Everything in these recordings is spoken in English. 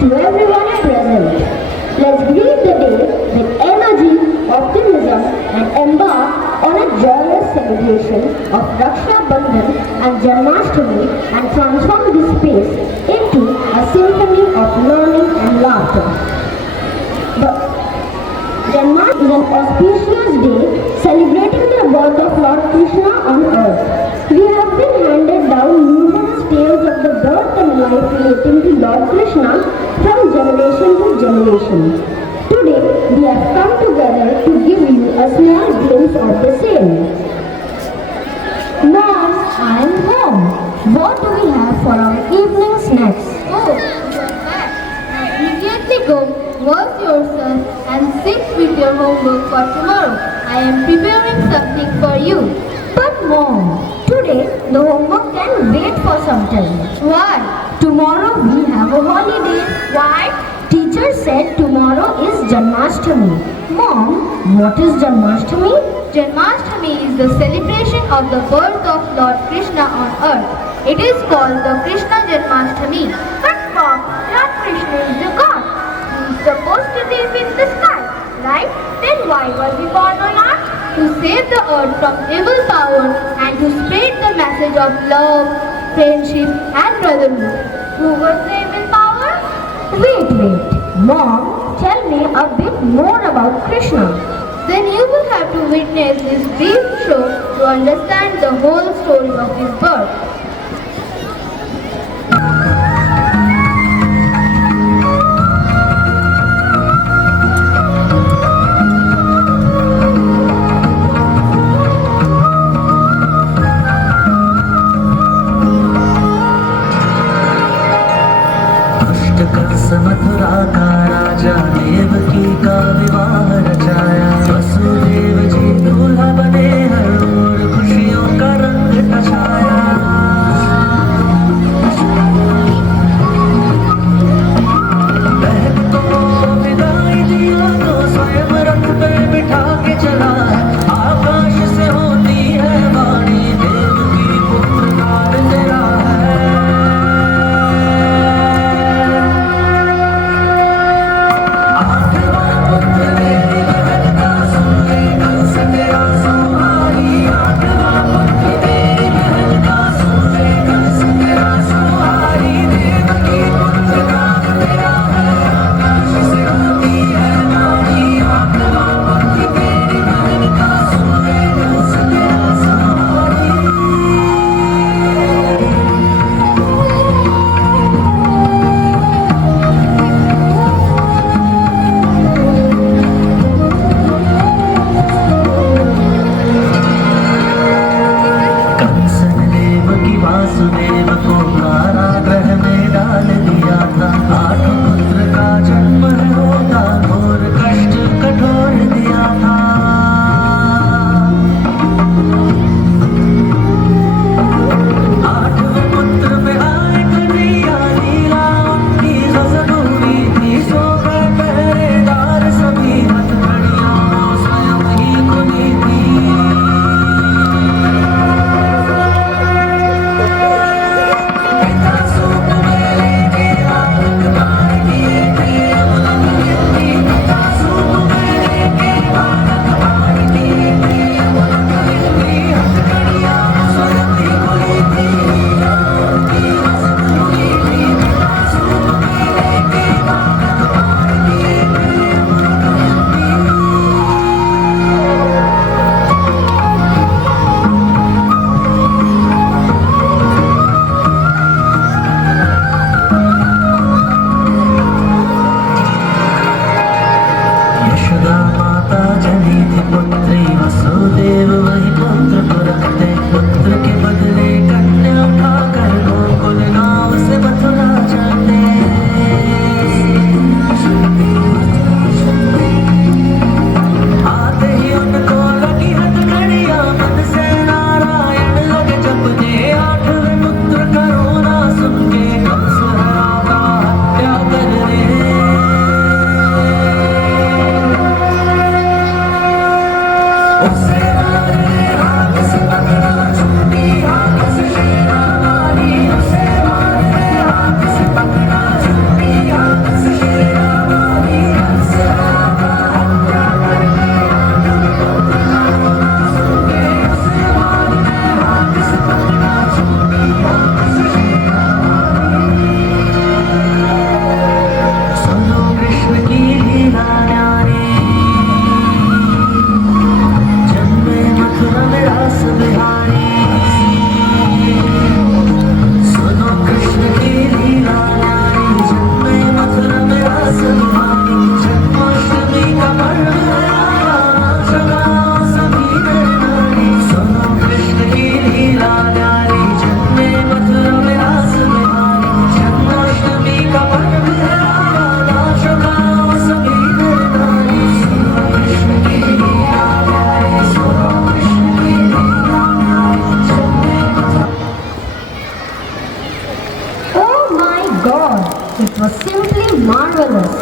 to everyone present. Let's greet the day with energy, optimism and embark on a joyous celebration of Raksha Bandhan and Janmashtami and transform this space into a symphony of learning and laughter. The Janmashtami is an auspicious day celebrating the birth of Lord Krishna on earth. We have been handed down numerous tales of the birth and life relating to Lord Krishna from generation to generation. Today, we have come together to give you a small glimpse of the same. Mom, I am home. What do we have for our evening snacks? Oh, you're back. Now immediately go, wash yourself and sit with your homework for tomorrow. I am preparing something for you. But Mom, today the homework can wait for some time. Why? Tomorrow we have a holiday. Why? Teacher said tomorrow is Janmashtami. Mom, what is Janmashtami? Janmashtami is the celebration of the birth of Lord Krishna on earth. It is called the Krishna Janmashtami. But Mom, Lord Krishna is the God. He is supposed to live in the sky, right? Then why was he born on earth? To save the earth from evil power and to spread the message of love, friendship and brotherhood. Who was the evil power? Wait. Mom, tell me a bit more about Krishna. Then you will have to witness this brief show to understand the whole story of his birth. Mathura का राजा देवकी का विवाह रचाया। वसुदेव जी दूल्हा बने, हर ओर खुशियों का रंग छाया। बहन को विदाई दिया तो स्वयं रथ पे बिठा के चला है। आकाश से होती है वाणी, देवकी पुत्र का तेरा है। आठवां पुत्र मेरी बहन का, सुन ले कंस तेरा संहारी। It was simply marvelous.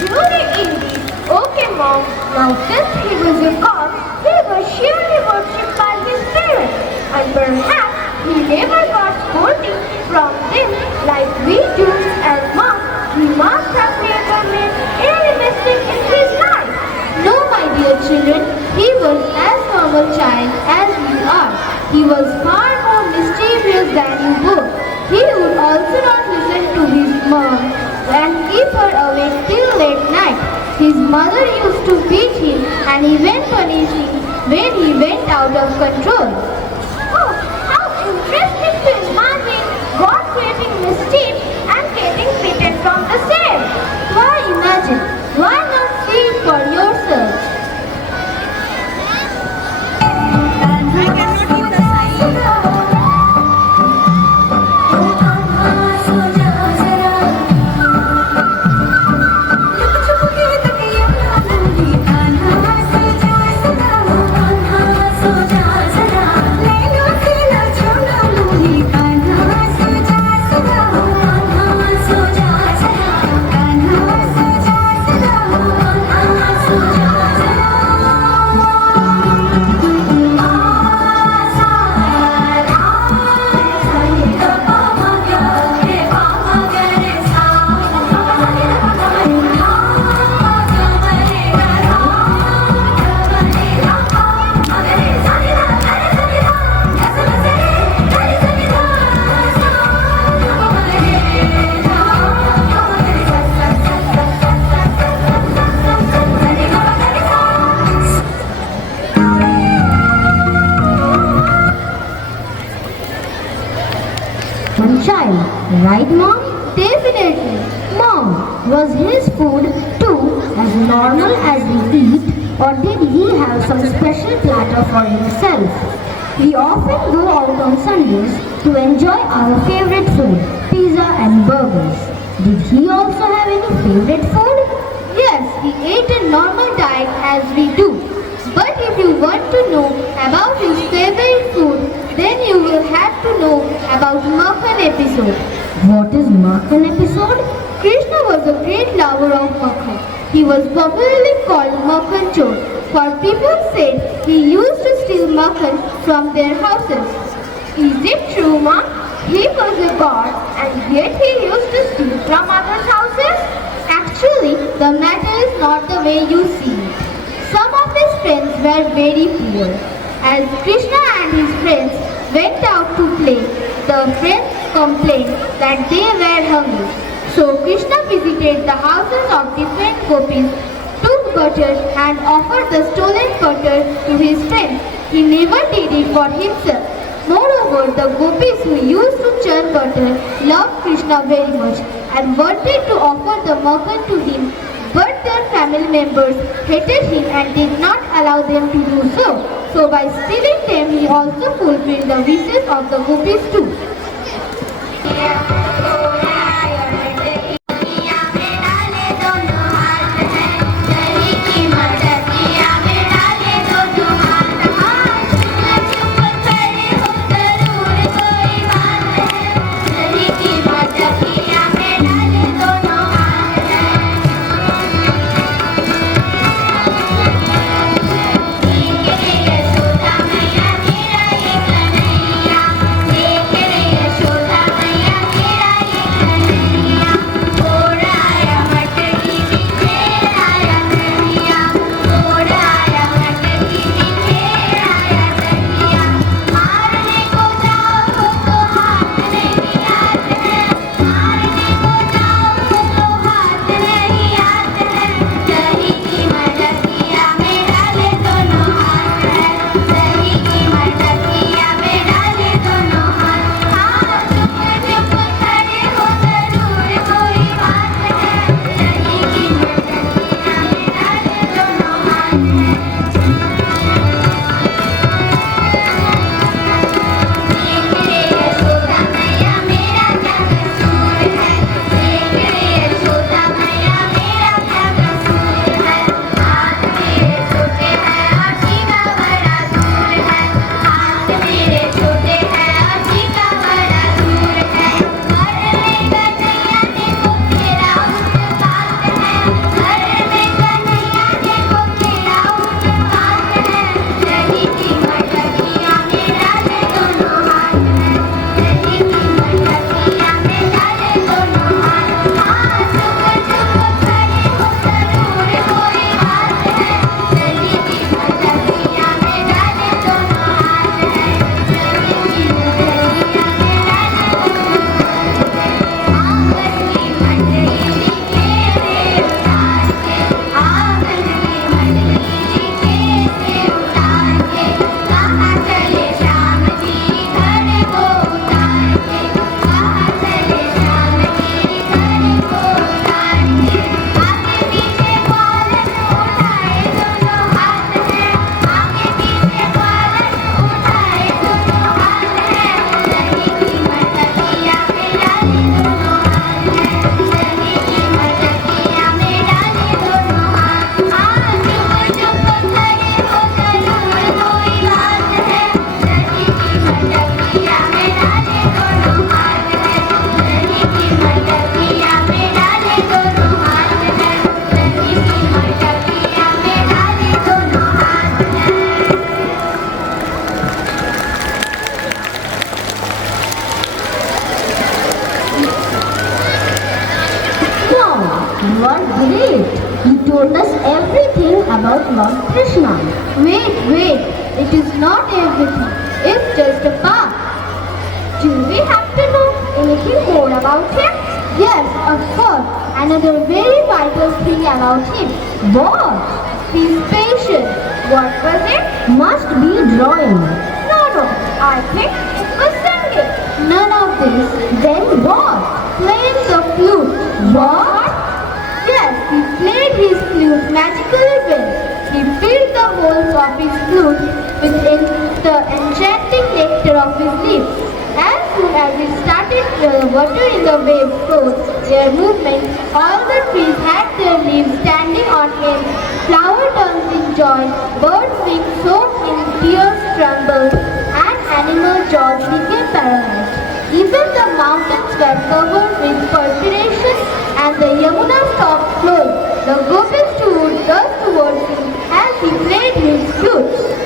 Truly indeed. Okay, Mom. Now since he was a god, he was surely worshipped by his parents. And perhaps he never got scolding from them like we do. And Mom, he must have never made any mistake in his life. No, my dear children, he was as normal child as we are. He was far more mischievous than you both. He would also not listen to his mom and keep her awake till late night. His mother used to beat him and even punish him when he went out of control. Oh, how interesting to imagine God creating mischief and getting beaten from the same. Why imagine? Why not see it for yourselves? One child, right Mom? Definitely. Mom, was his food too as normal as we eat, or did he have some special platter for himself? We often go out on Sundays to enjoy our favorite food, pizza and burgers. Did he also have any favorite food? Yes, he ate a normal diet as we do. But if you want to know about his favorite food, then you will have to know about Makhan episode. What is Makhan episode? Krishna was a great lover of Makhan. He was popularly called Makhan Chor, for people said he used to steal Makhan from their houses. Is it true, Ma? He was a god and yet he used to steal from others' houses? Actually, the matter is not the way you see it. Some of his friends were very poor. As Krishna and his friends went out to play, the friends complained that they were hungry. So Krishna visited the houses of different gopis, took butter and offered the stolen butter to his friends. He never did it for himself. Moreover, the gopis who used to churn butter loved Krishna very much and wanted to offer the makhan to him, but their family members hated him and did not allow them to do so. So by stealing them, he also fulfilled the wishes of the gopis too. Yashoda मैया What great! You told us everything about Lord Krishna. Wait. It is not everything. It's just a part. Do we have to know anything more about him? Yes, of course. Another very vital thing about him. What? He's patient. What was it? Must be drawing. No. I think it was singing. None of this. Then what? Playing the flute. What? Yes, he played his flute magically well. He filled the holes of his flute with the enchanting nectar of his lips. As soon as it started watering the waves flowed their movement, all the trees had their leaves standing on end. Flower turns in joy, birds' wings soaked in tears trembled, and animal jaws became paralyzed. Even the mountains were covered with perspiration, and the Yamuna stopped flowing. The gopis stood thus towards him as he played his flute.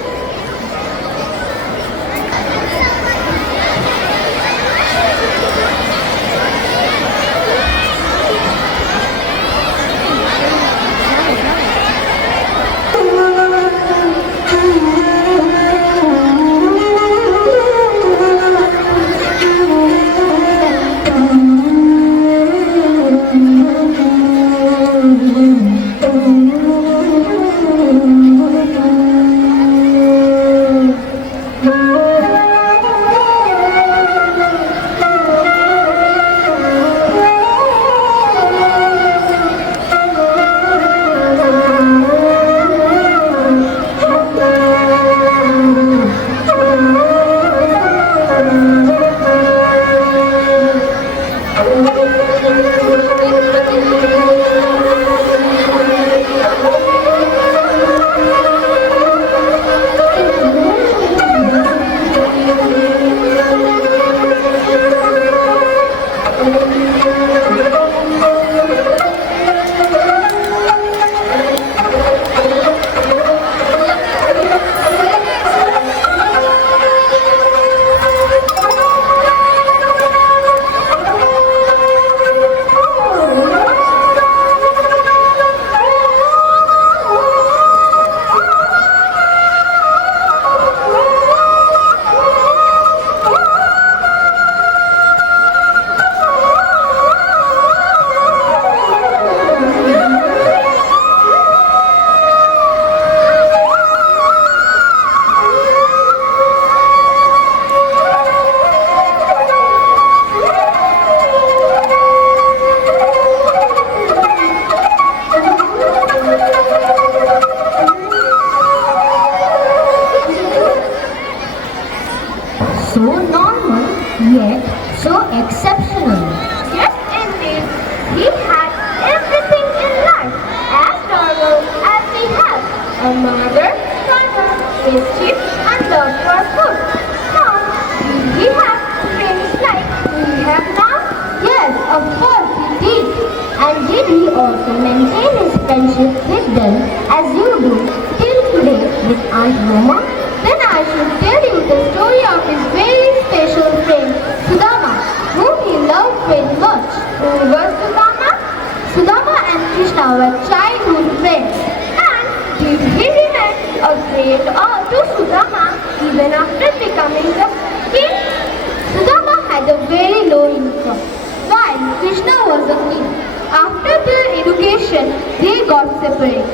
So normal, yet so exceptional. Yes, indeed. He had everything in life as normal as we have. A mother, father, mischief, and love for food. Now, did he have friends like we have now? Yes, of course he did. And did he also maintain his friendship with them as you do till today with Aunt Roma? Then I should tell you the story of his very special friend, Sudama, whom he loved very much. Who was Sudama? Sudama and Krishna were childhood friends. And did he remain a friend to Sudama even after becoming the king? Sudama had a very low income, while Krishna was a king. After their education, they got separated.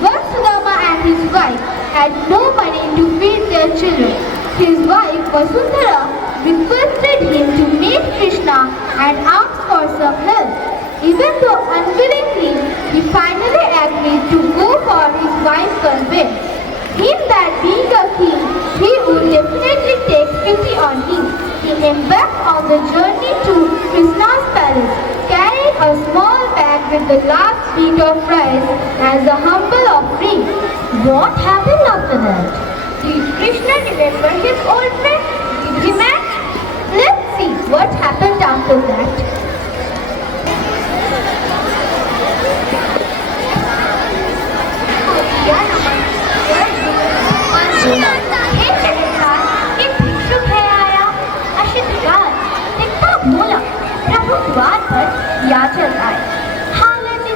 But Sudama and his wife had no money to feed their children. His wife Vasundhara requested him to meet Krishna and ask for some help. Even though unwillingly, he finally agreed to go for his wife's convinced him that being a king, he would definitely take pity on him. He embarked on the journey to Krishna's palace, carrying a small bag with the last bit of rice as a humble offering. What happened after that? Did Krishna remember his old friend? Did he met? Let's see what happened after that. एक भिक्षुक है आया, अशित रात, दिखता बोला, प्रभु द्वार पर याचक आए। हाँ, let me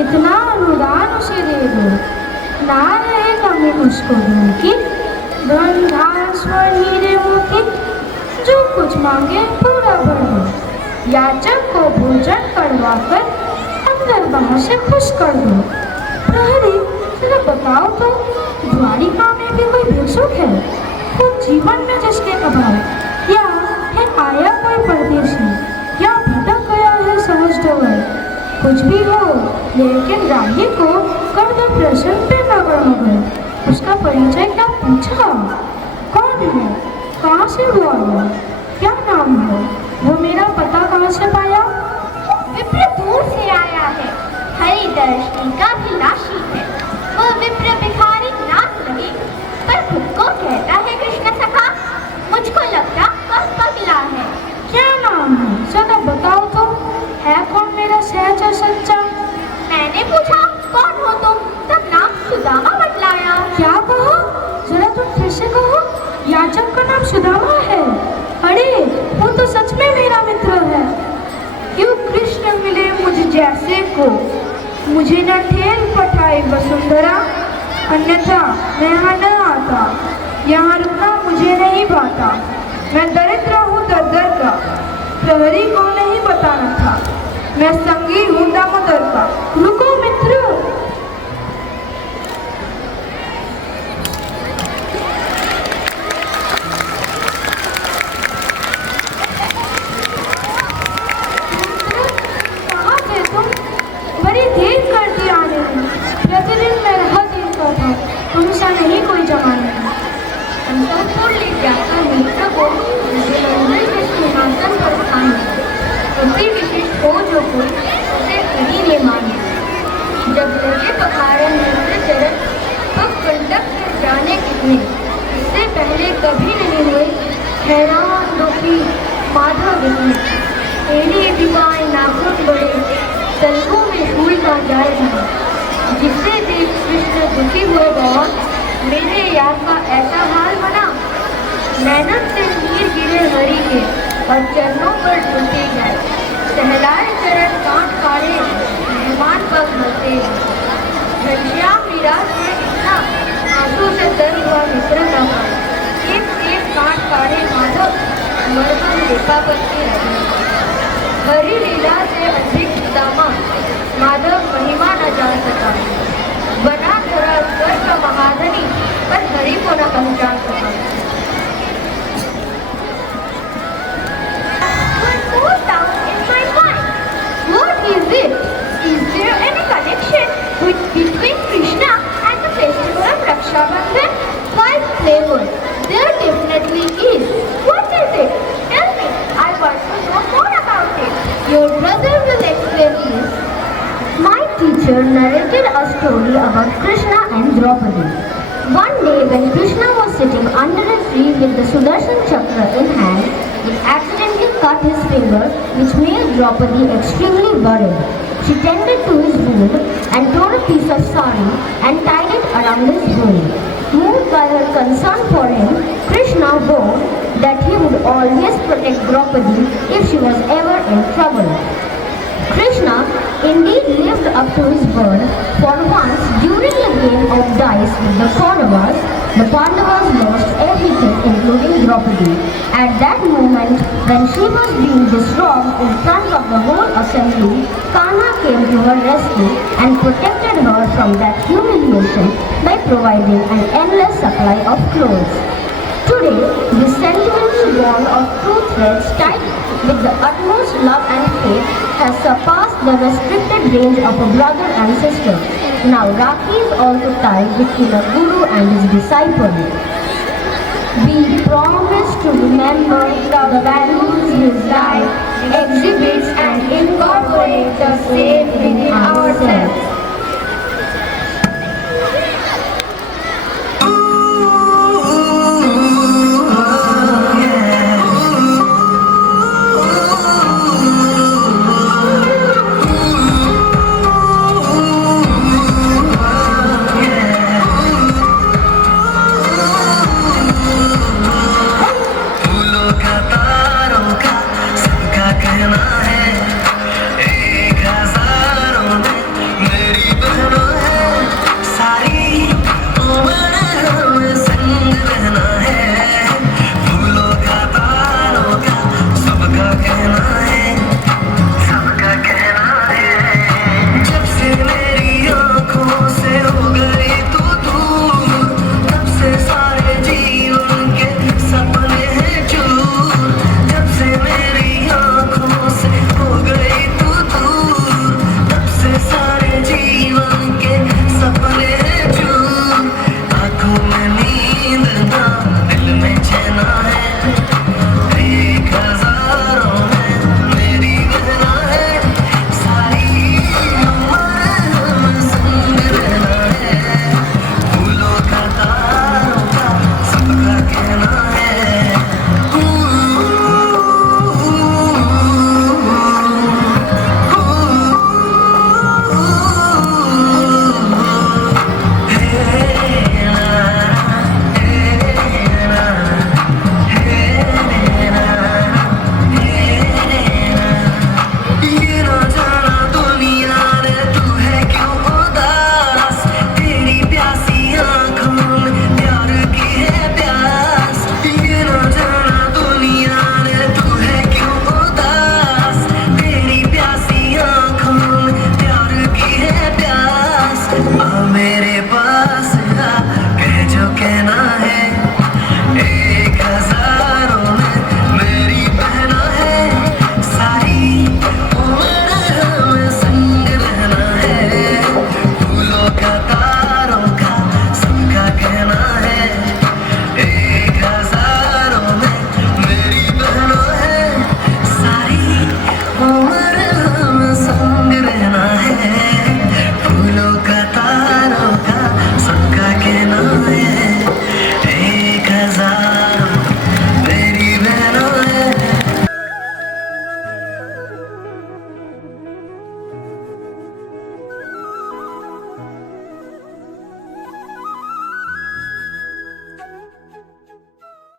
इतना अनुदान उसे दे दो, ना रहे कमी उसको दूर की। धन धान स्वर्ण हीरे मोती, जो कुछ मांगे पूरा भर दो। याचक को भोजन करवाकर अंदर बाहर से खुश कर दो। प्रहरी, जरा बताओ तो, द्वारिका में भी कोई भिक्षुक है? वो जीवन में जिसके अभाव, या है आया कोई परदेशी, या भटक गया है सहज डोर? कुछ भी हो, लेकिन राही को कर दो प्रश्न पे नगर मगर। उसका परिचय क्या पूछा? कौन है? कहाँ से वो आया? क्या नाम है? वो मेरा पता कहाँ से पाया? विप्र दूर से आया है, हरि दर्शनी का अभिलाषी है। वो विप्र भिखारी नाथ लगे, पर खुद को कहता है कृष्ण सखा। मुझको लगता वह पगला है। क्या नाम है? जरा बताओ तो, है कौन मेरा सहज और सच्चा? मैंने पूछा कौन हो तुम, तब नाम सुदामा बतलाया। क्या कहा? जरा तुम फिर से कहो। याचक का नाम सुदामा है? अरे वो तो सच में मेरा मित्र है। क्यों कृष्ण मिले मुझ जैसे को, मुझे न ठेल पठाई वसुंधरा, अन्यथा मैं यहाँ न आता। यहाँ रुकना मुझे नहीं भाता, मैं दरिद्र हूँ दर का, प्रहरी को नहीं बताना था, मैं संगी हूँ दामोदर का। रुको मित्र, कहाँ थे तुम? बड़ी देर कर दी आने में। प्रतिदिन मैं राह देखता था, तुमसा नहीं कोई जमाने में। अंतरपुर ले जाता मित्र को मुझे मंदिर के सिंहासन पर स्थान मिला। अति विशिष्ट हो जो कोई, उसे हरि ने माने। जब लगे पखारन मित्र चरण, तब कंटक कर जाने कितने। इससे पहले कभी नहीं हुए हैरान दुखी माधव इतने। तेरी दिवाएं नाखून बड़े, तलवों में शूल का जाल बना। जिससे देख कृष्ण दुखी हुए बहुत, मेरे यार का ऐसा हाल बना। नैनन से नीर गिरे हरि के, और चरणों पर झुके गए। सहलाए चरण कांट काढ़े, मेहमान पग भरते। घनश्याम विराज से इतना आंसू से तर हुआ मित्र का मन। एक कांट काढ़े माधव, मरहम लेखा करके रहे। हरि लीला से अधिक सुदामा, माधव महिमा न जान सका। बना धरा स्वर्ग का महाधनी, पर हरि को न पहचान सका। What goes down in my mind? What is it? Is there any connection between Krishna and the festival of Raksha Bandhan? Why playful? There definitely is. What is it? Tell me. I want to know more about it. Your brother will explain this. My teacher narrated a story about Krishna and Draupadi. One day when Krishna was sitting under a tree with the Sudarshan Chakra in hand, he accidentally cut his finger, which made Draupadi extremely worried. She tended to his wound and tore a piece of sari and tied it around his wound. Moved by her concern for him, Krishna vowed that he would always protect Draupadi if she was ever in trouble. Krishna indeed lived up to his word, for once during a game of dice with the Kauravas, the Pandavas lost everything including Draupadi. At that moment, when she was being disrobed in front of the whole assembly, Kanha came to her rescue and protected her from that humiliation by providing an endless supply of clothes. Today, this sentimental bond of two threads tied with the utmost love and faith has surpassed the restricted range of a brother and sister. Now Rakhi is also tied between a guru and his disciple. We promise to remember the values his life exhibits and incorporate the same within ourselves.